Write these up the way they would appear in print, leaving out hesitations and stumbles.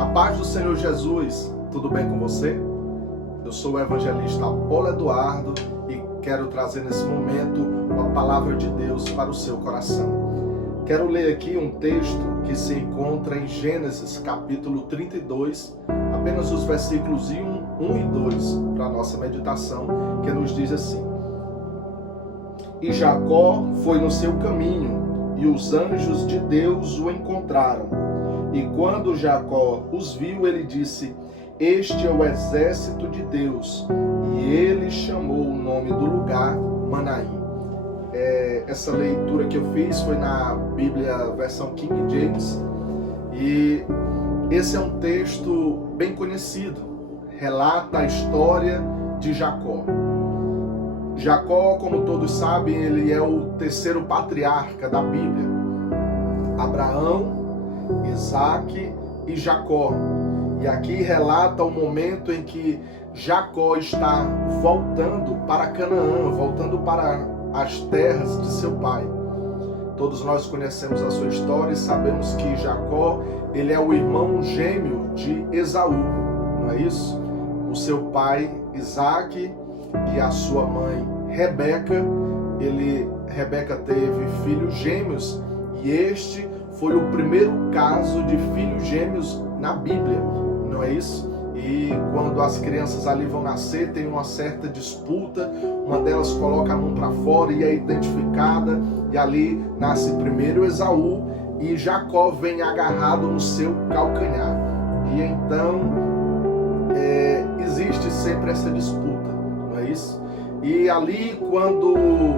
A paz do Senhor Jesus, tudo bem com você? Eu sou o evangelista Apolo Eduardo e quero trazer nesse momento uma palavra de Deus para o seu coração. Quero ler aqui um texto que se encontra em Gênesis capítulo 32, apenas os versículos 1 e 2 para a nossa meditação, que nos diz assim: E Jacó foi no seu caminho, e os anjos de Deus o encontraram. E quando Jacó os viu, ele disse: Este é o exército de Deus. E ele chamou o nome do lugar Manaim. Essa leitura que eu fiz foi na Bíblia versão King James. E esse é um texto bem conhecido. Relata a história de Jacó. Jacó, como todos sabem, ele é o terceiro patriarca da Bíblia. Abraão, Isaac e Jacó. E aqui relata o momento em que Jacó está voltando para Canaã, voltando para as terras de seu pai. Todos nós conhecemos a sua história e sabemos que Jacó, ele é o irmão gêmeo de Esaú, não é isso? O seu pai Isaac e a sua mãe Rebeca, Rebeca teve filhos gêmeos, e este foi o primeiro caso de filhos gêmeos na Bíblia, não é isso? E quando as crianças ali vão nascer, tem uma certa disputa, uma delas coloca a mão para fora e é identificada, e ali nasce primeiro Esaú, e Jacó vem agarrado no seu calcanhar. E então existe sempre essa disputa, não é isso? E ali, quando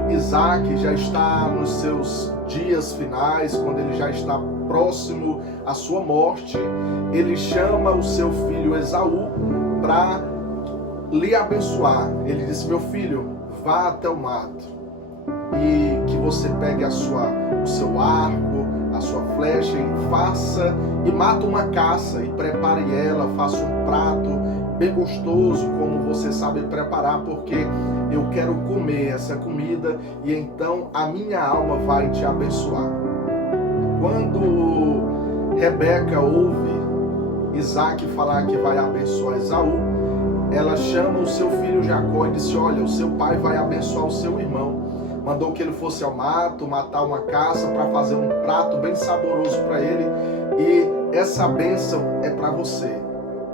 Isaac já está nos seus dias finais, quando ele já está próximo à sua morte, ele chama o seu filho Esaú para lhe abençoar. Ele disse: Meu filho, vá até o mato e que você pegue o seu arco, a sua flecha e mata uma caça e prepare ela, faça um prato bem gostoso, como você sabe preparar, porque eu quero comer essa comida e então a minha alma vai te abençoar. Quando Rebeca ouve Isaac falar que vai abençoar Esaú, ela chama o seu filho Jacó e disse: Olha, o seu pai vai abençoar o seu irmão. Mandou que ele fosse ao mato, matar uma caça para fazer um prato bem saboroso para ele, e essa bênção é para você.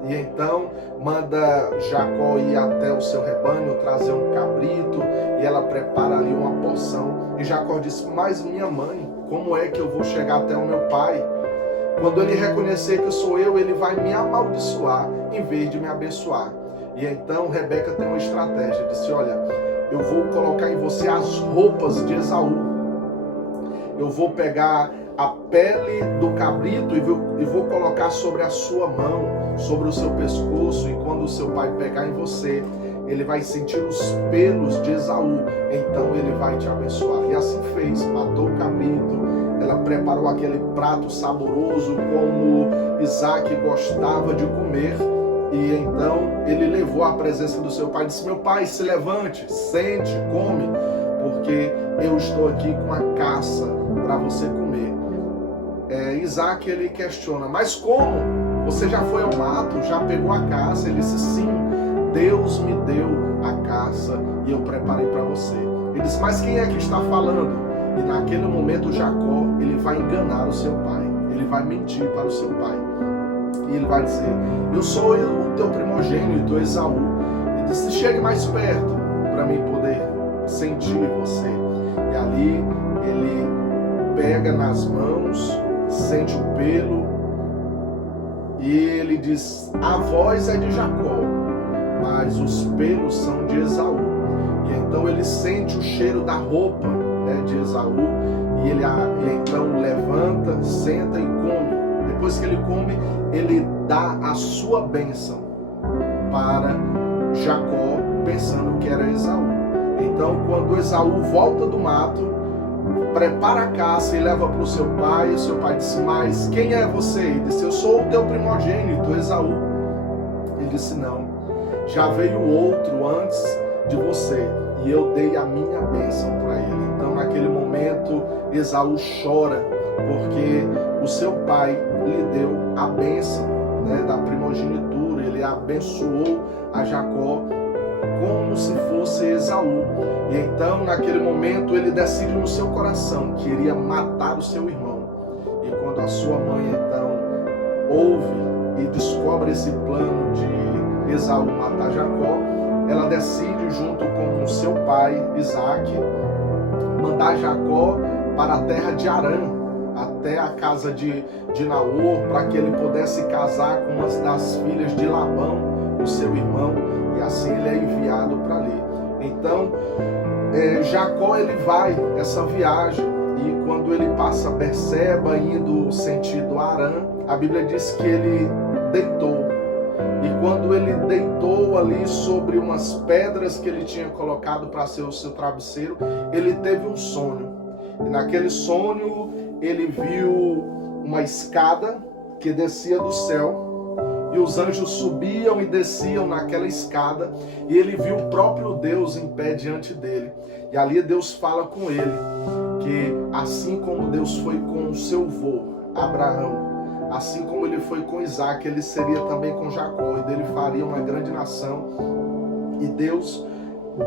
E então manda Jacó ir até o seu rebanho, trazer um cabrito, e ela prepara ali uma porção. E Jacó disse: Mas minha mãe, como é que eu vou chegar até o meu pai? Quando ele reconhecer que sou eu, ele vai me amaldiçoar em vez de me abençoar. E então Rebeca tem uma estratégia, disse: Olha, eu vou colocar em você as roupas de Esaú. Eu vou pegar a pele do cabrito e vou colocar sobre a sua mão, sobre o seu pescoço, e quando o seu pai pegar em você, ele vai sentir os pelos de Esaú, então ele vai te abençoar. E assim fez, matou o cabrito, ela preparou aquele prato saboroso como Isaac gostava de comer, e então ele levou à presença do seu pai e disse: Meu pai, se levante, sente, come, porque eu estou aqui com a caça para você comer. Isaac, ele questiona: Mas como? Você já foi ao mato, já pegou a caça? Ele disse: Sim, Deus me deu a caça e eu preparei para você. Ele disse: Mas quem é que está falando? E naquele momento Jacó, ele vai enganar o seu pai, ele vai mentir para o seu pai. E ele vai dizer: Eu sou o teu primogênito, Esaú. Ele disse: Chegue mais perto para mim poder sentir você. E ali ele pega nas mãos, sente o pelo, e ele diz: A voz é de Jacó, mas os pelos são de Esaú. E então ele sente o cheiro da roupa, de Esaú, e ele então levanta, senta e come. Depois que ele come, ele dá a sua bênção para Jacó, pensando que era Esaú. Então, quando Esaú volta do mato, prepara a caça e leva para o seu pai disse: Mas quem é você? Ele disse: Eu sou o teu primogênito, Esaú. Ele disse: Não, já veio outro antes de você, e eu dei a minha bênção para ele. Então, naquele momento, Esaú chora, porque o seu pai lhe deu a bênção, né, da primogenitura. Ele abençoou a Jacó como se fosse Esaú. E então, naquele momento, ele decide no seu coração que iria matar o seu irmão. E quando a sua mãe, então, ouve e descobre esse plano de Esaú matar Jacó, ela decide, junto com o seu pai, Isaac, mandar Jacó para a terra de Harã, até a casa de Naor, para que ele pudesse casar com uma das filhas de Labão, o seu irmão, e assim ele é enviado para ali. Então, Jacó, ele vai essa viagem, e quando ele passa Berseba, indo sentido Harã, a Bíblia diz que ele deitou. E quando ele deitou ali sobre umas pedras que ele tinha colocado para ser o seu travesseiro, ele teve um sonho. E naquele sonho ele viu uma escada que descia do céu, e os anjos subiam e desciam naquela escada, e ele viu o próprio Deus em pé diante dele. E ali Deus fala com ele, que assim como Deus foi com o seu avô, Abraão, assim como ele foi com Isaac, ele seria também com Jacó, e dele faria uma grande nação. E Deus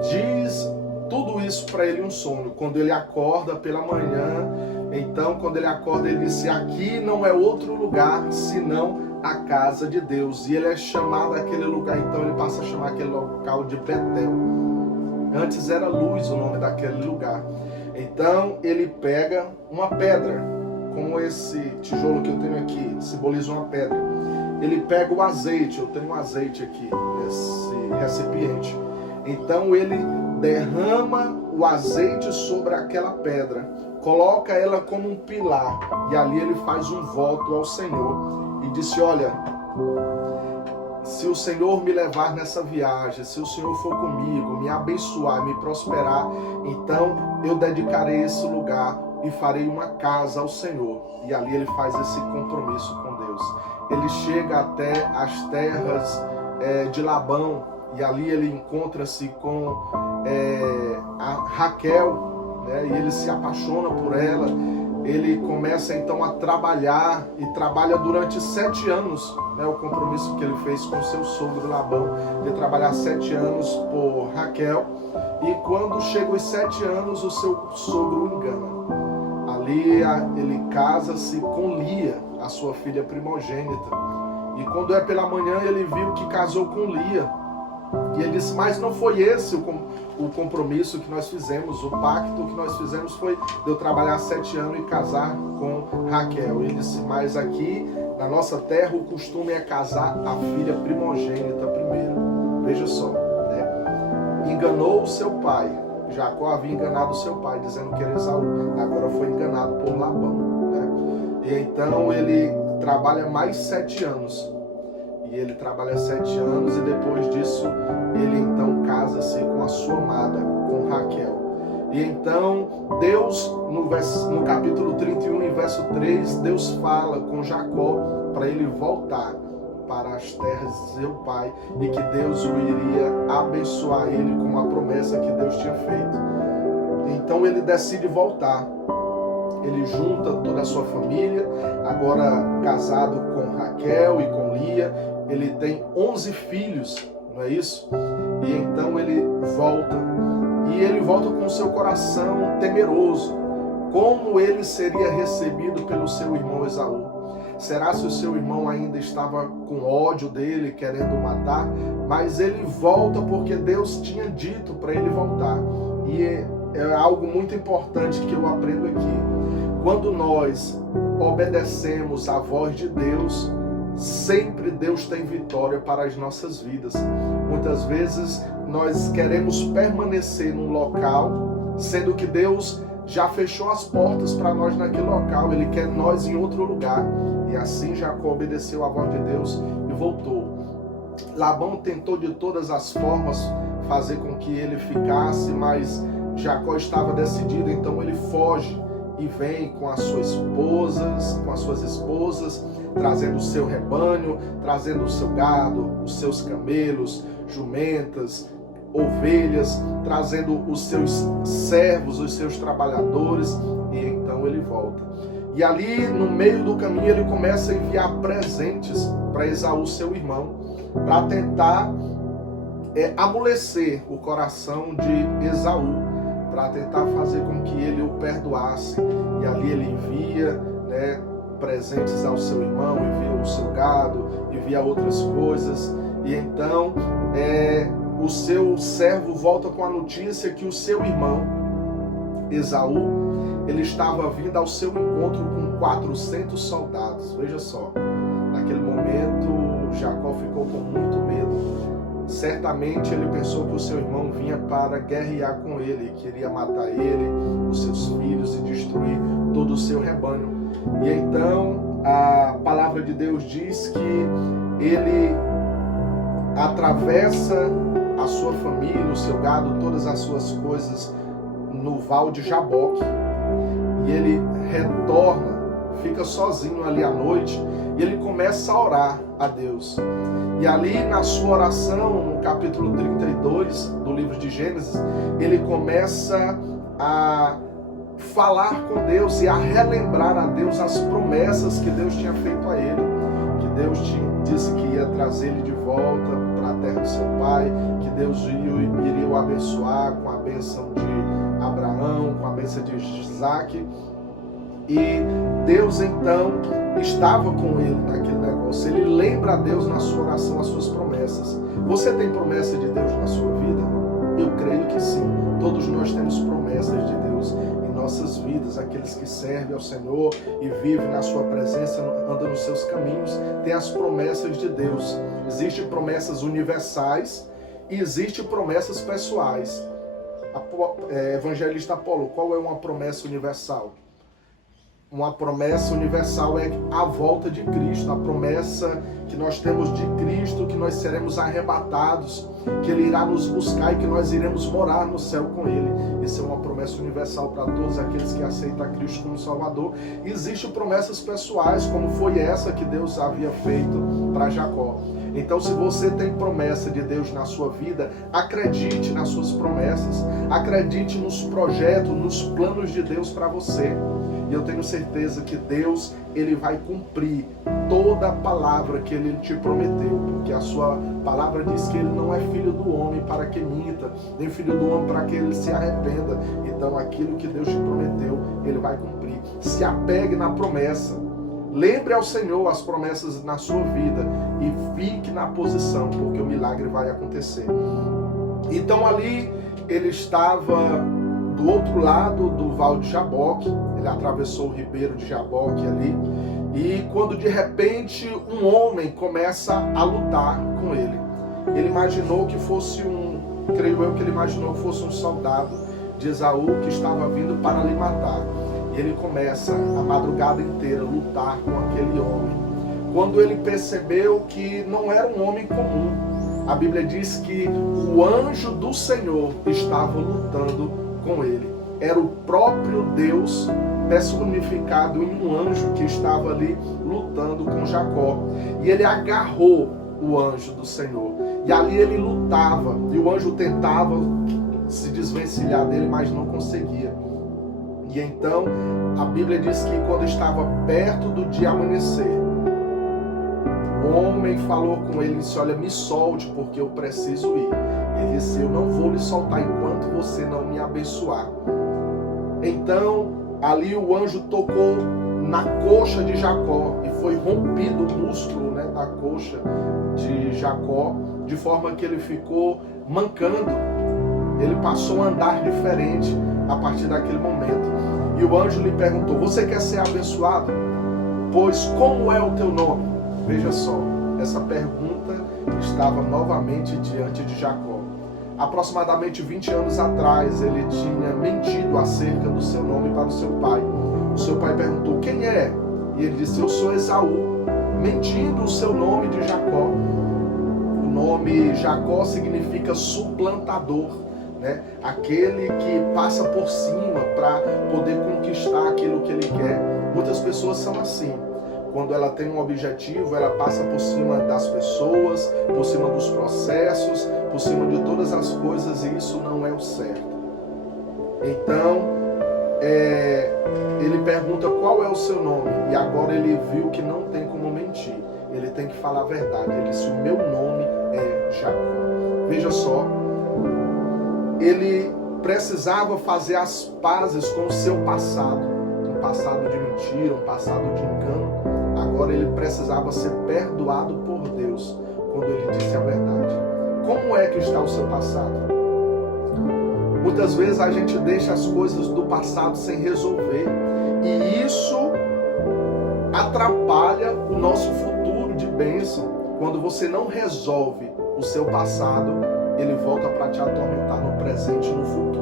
diz tudo isso para ele em um sonho. Quando ele acorda pela manhã, então quando ele acorda, ele disse: aqui não é outro lugar senão a casa de Deus. E ele é chamado aquele lugar, então ele passa a chamar aquele local de Betel. Antes era Luz o nome daquele lugar. Então ele pega uma pedra, como esse tijolo que eu tenho aqui, simboliza uma pedra. Ele pega o azeite, eu tenho um azeite aqui, nesse recipiente. Então ele derrama o azeite sobre aquela pedra, coloca ela como um pilar, e ali ele faz um voto ao Senhor. E disse: olha, se o Senhor me levar nessa viagem, se o Senhor for comigo, me abençoar, me prosperar, então eu dedicarei esse lugar e farei uma casa ao Senhor. E ali ele faz esse compromisso com Deus. Ele chega até as terras de Labão, e ali ele encontra-se com a Raquel, né? E ele se apaixona por ela. Ele começa então a trabalhar, e trabalha durante 7 anos, né, o compromisso que ele fez com seu sogro Labão, de trabalhar 7 anos por Raquel. E quando chega os 7 anos, o seu sogro o engana. Ali ele casa-se com Lia, a sua filha primogênita. E quando é pela manhã, ele viu que casou com Lia. E ele disse: mas não foi esse o compromisso que nós fizemos, o pacto que nós fizemos foi de eu trabalhar 7 anos e casar com Raquel. Ele disse: mas aqui na nossa terra o costume é casar a filha primogênita primeiro. Veja só, né? Enganou o seu pai. Jacó havia enganado o seu pai, dizendo que era Esaú. Agora foi enganado por Labão, né? E então ele trabalha mais 7 anos. E ele trabalha 7 anos, e depois disso ele então casa-se com a sua amada, com Raquel. E então Deus, no capítulo 31, em verso 3, Deus fala com Jacó para ele voltar para as terras de seu pai, e que Deus o iria abençoar ele com a promessa que Deus tinha feito. Então ele decide voltar. Ele junta toda a sua família, agora casado com Raquel e com Lia. Ele tem 11 filhos, não é isso? E então ele volta. E ele volta com seu coração temeroso. Como ele seria recebido pelo seu irmão Esaú? Será se o seu irmão ainda estava com ódio dele, querendo matar? Mas ele volta porque Deus tinha dito para ele voltar. E é algo muito importante que eu aprendo aqui. Quando nós obedecemos à voz de Deus, sempre Deus tem vitória para as nossas vidas. Muitas vezes nós queremos permanecer num local, sendo que Deus já fechou as portas para nós naquele local. Ele quer nós em outro lugar. E assim Jacó obedeceu à voz de Deus e voltou. Labão tentou de todas as formas fazer com que ele ficasse, mas Jacó estava decidido, então ele foge e vem com as suas esposas, trazendo o seu rebanho, trazendo o seu gado, os seus camelos, jumentas, ovelhas, trazendo os seus servos, os seus trabalhadores, e então ele volta. E ali no meio do caminho ele começa a enviar presentes para Esaú, seu irmão, para tentar amolecer o coração de Esaú, para tentar fazer com que ele o perdoasse. E ali ele envia, né, presentes ao seu irmão, envia o seu gado, envia outras coisas. E então o seu servo volta com a notícia que o seu irmão Esaú, ele estava vindo ao seu encontro com 400 soldados. Veja só, naquele momento Jacó ficou com muito medo. Certamente ele pensou que o seu irmão vinha para guerrear com ele, queria matar ele, os seus filhos e destruir todo o seu rebanho. E então a palavra de Deus diz que ele atravessa a sua família, o seu gado, todas as suas coisas no val de Jaboque. E ele retorna, fica sozinho ali à noite, e ele começa a orar a Deus. E ali na sua oração, no capítulo 32 do livro de Gênesis, ele começa a falar com Deus e a relembrar a Deus as promessas que Deus tinha feito a ele. Que Deus disse que ia trazer ele de volta para a terra do seu pai, que Deus iria o abençoar com a bênção de Abraão, com a bênção de Isaac. E Deus então estava com ele naquele negócio. Ele lembra a Deus na sua oração as suas promessas. Você tem promessa de Deus na sua vida? Eu creio que sim. Todos nós temos promessas de Deus em nossas vidas. Aqueles que servem ao Senhor e vivem na sua presença, andam nos seus caminhos, têm as promessas de Deus. Existem promessas universais e existem promessas pessoais. Evangelista Apolo, qual é uma promessa universal? Uma promessa universal é a volta de Cristo, a promessa que nós temos de Cristo, que nós seremos arrebatados, que Ele irá nos buscar e que nós iremos morar no céu com Ele. Isso é uma promessa universal para todos aqueles que aceitam a Cristo como Salvador. Existem promessas pessoais, como foi essa que Deus havia feito para Jacó. Então, se você tem promessa de Deus na sua vida, acredite nas suas promessas, acredite nos projetos, nos planos de Deus para você. E eu tenho certeza que Deus, Ele vai cumprir toda a palavra que Ele te prometeu, porque a sua palavra diz que Ele não é filho do homem para que minta, nem filho do homem para que Ele se arrependa. Então aquilo que Deus te prometeu, Ele vai cumprir. Se apegue na promessa. Lembre ao Senhor as promessas na sua vida e fique na posição, porque o milagre vai acontecer. Então ali ele estava do outro lado do val de Jaboque, ele atravessou o ribeiro de Jaboque ali, e quando de repente um homem começa a lutar com ele. Ele imaginou que fosse creio eu que ele imaginou que fosse um soldado de Esaú que estava vindo para lhe matar. E ele começa a madrugada inteira a lutar com aquele homem. Quando ele percebeu que não era um homem comum, a Bíblia diz que o anjo do Senhor estava lutando com ele. Era o próprio Deus personificado em um anjo que estava ali lutando com Jacó. E ele agarrou o anjo do Senhor. E ali ele lutava. E o anjo tentava se desvencilhar dele, mas não conseguia. E então, a Bíblia diz que quando estava perto do dia amanhecer, o homem falou com ele e disse: olha, me solte porque eu preciso ir. Ele disse: eu não vou lhe soltar enquanto você não me abençoar. Então, ali o anjo tocou na coxa de Jacó e foi rompido o músculo, né, da coxa de Jacó, de forma que ele ficou mancando. Ele passou a andar diferente a partir daquele momento. E o anjo lhe perguntou: você quer ser abençoado? Pois como é o teu nome? Veja só, essa pergunta estava novamente diante de Jacó. Aproximadamente 20 anos atrás, ele tinha mentido acerca do seu nome para o seu pai. O seu pai perguntou: quem é? E ele disse: eu sou Esaú, mentindo o seu nome de Jacó. O nome Jacó significa suplantador, né? Aquele que passa por cima para poder conquistar aquilo que ele quer. Muitas pessoas são assim. Quando ela tem um objetivo, ela passa por cima das pessoas, por cima dos processos, por cima de todas as coisas, e isso não é o certo. Então, ele pergunta qual é o seu nome, e agora ele viu que não tem como mentir, ele tem que falar a verdade. Ele disse: o meu nome é Jacó. Veja só, ele precisava fazer as pazes com o seu passado, um passado de mentira, um passado de engano. Agora ele precisava ser perdoado por Deus quando ele disse a verdade. Como é que está o seu passado? Muitas vezes a gente deixa as coisas do passado sem resolver, e isso atrapalha o nosso futuro de bênção. Quando você não resolve o seu passado, ele volta para te atormentar no presente e no futuro.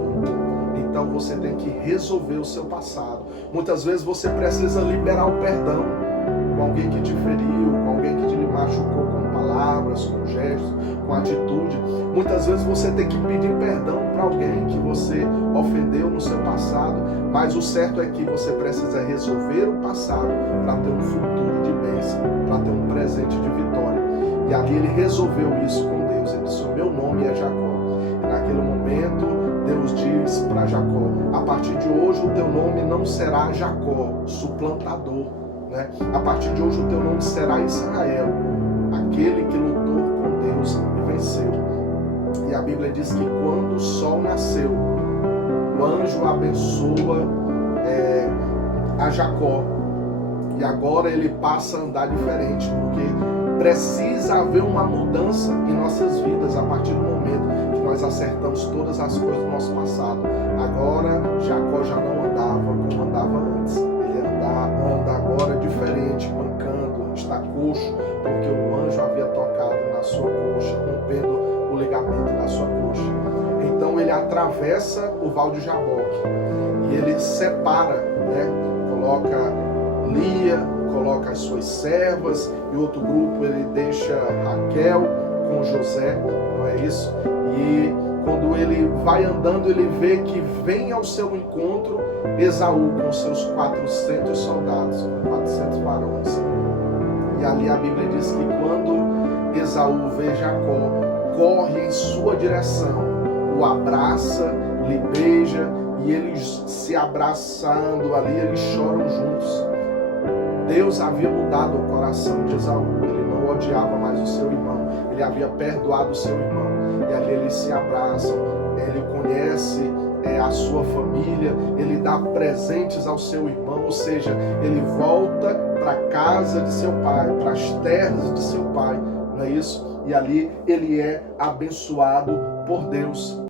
Então você tem que resolver o seu passado. Muitas vezes você precisa liberar o perdão com alguém que te feriu, com alguém que te machucou com palavras, com gestos, com atitude. Muitas vezes você tem que pedir perdão para alguém que você ofendeu no seu passado, mas o certo é que você precisa resolver o passado para ter um futuro de bênção, para ter um presente de vitória. E ali ele resolveu isso com Deus. Ele disse: o meu nome é Jacó. E naquele momento Deus diz para Jacó: a partir de hoje o teu nome não será Jacó, suplantador, né? A partir de hoje o teu nome será Israel, aquele que lutou com Deus e venceu. E a Bíblia diz que quando o sol nasceu, o anjo abençoa a Jacó. E agora ele passa a andar diferente, porque precisa haver uma mudança em nossas vidas a partir do momento que nós acertamos todas as coisas do nosso passado. Agora Jacó já não andava como andava antes. Ele anda agora diferente, mancando, está coxo, porque o anjo havia tocado na sua coxa, rompendo o ligamento da sua coxa. Então ele atravessa o Val de Jaboque e ele separa, né? Coloca Lia, coloca as suas servas, e outro grupo ele deixa Raquel com José, não é isso? E quando ele vai andando, ele vê que vem ao seu encontro Esaú com seus 400 soldados, 400 varões. E ali a Bíblia diz que quando Esaú vê Jacó, corre em sua direção, o abraça, lhe beija, e eles se abraçando ali, eles choram juntos. Deus havia mudado o coração de Esaú, ele não odiava mais o seu irmão, ele havia perdoado o seu irmão, e ali eles se abraçam, ele conhece a sua família, ele dá presentes ao seu irmão, ou seja, ele volta para a casa de seu pai, para as terras de seu pai, não é isso? E ali ele é abençoado por Deus.